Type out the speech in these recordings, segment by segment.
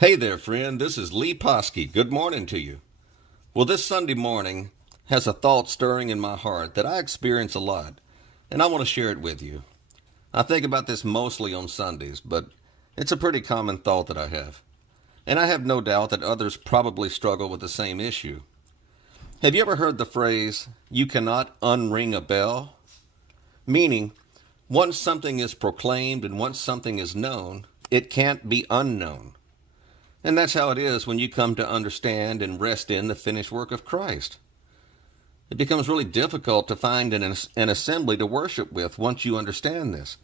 Hey there, friend. This is Lee Posky. Good morning to you. Well, this Sunday morning has a thought stirring in my heart that I experience a lot, and I want to share it with you. I think about this mostly on Sundays, but it's a pretty common thought that I have. And I have no doubt that others probably struggle with the same issue. Have you ever heard the phrase, you cannot unring a bell? Meaning, once something is proclaimed and once something is known, it can't be unknown. And that's how it is when you come to understand and rest in the finished work of Christ. It becomes really difficult to find an assembly to worship with once you understand this.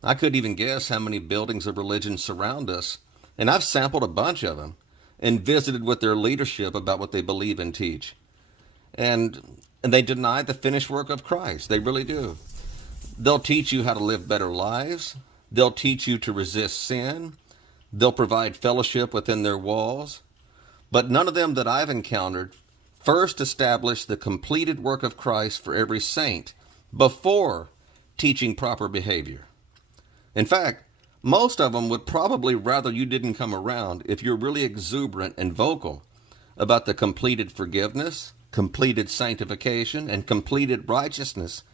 I couldn't even guess how many buildings of religion surround us, and I've sampled a bunch of them and visited with their leadership about what they believe and teach. And they deny the finished work of Christ. They really do. They'll teach you how to live better lives. They'll teach you to resist sin. They'll provide fellowship within their walls. But none of them that I've encountered first establish the completed work of Christ for every saint before teaching proper behavior. In fact, most of them would probably rather you didn't come around if you're really exuberant and vocal about the completed forgiveness, completed sanctification, and completed righteousness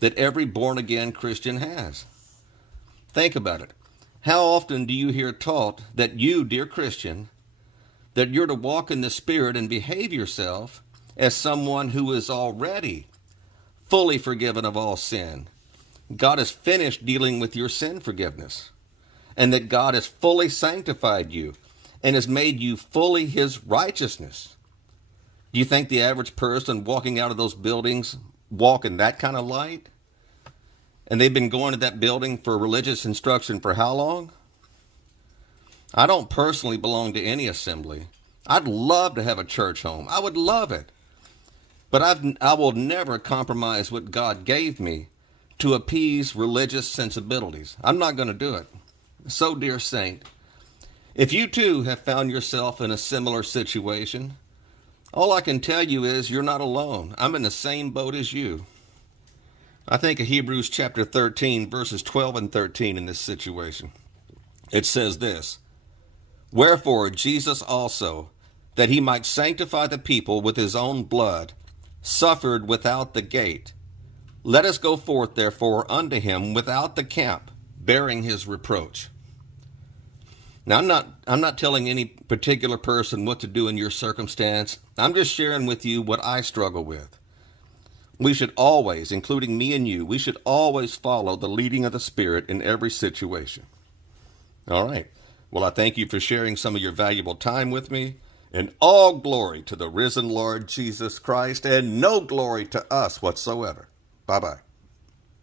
that every born-again Christian has. Think about it. How often do you hear taught that you, dear Christian, that you're to walk in the Spirit and behave yourself as someone who is already fully forgiven of all sin? God has finished dealing with your sin forgiveness, and that God has fully sanctified you and has made you fully His righteousness. Do you think the average person walking out of those buildings walk in that kind of light? And they've been going to that building for religious instruction for how long? I don't personally belong to any assembly. I'd love to have a church home. I would love it. But I will never compromise what God gave me to appease religious sensibilities. I'm not going to do it. So, dear saint, if you too have found yourself in a similar situation, all I can tell you is you're not alone. I'm in the same boat as you. I think of Hebrews chapter 13, verses 12 and 13 in this situation. It says this, "Wherefore Jesus also, that he might sanctify the people with his own blood, suffered without the gate. Let us go forth therefore unto him without the camp, bearing his reproach." Now, I'm not telling any particular person what to do in your circumstance. I'm just sharing with you what I struggle with. We should always, including me and you, we should always follow the leading of the Spirit in every situation. All right. Well, I thank you for sharing some of your valuable time with me. And all glory to the risen Lord Jesus Christ, and no glory to us whatsoever. Bye-bye.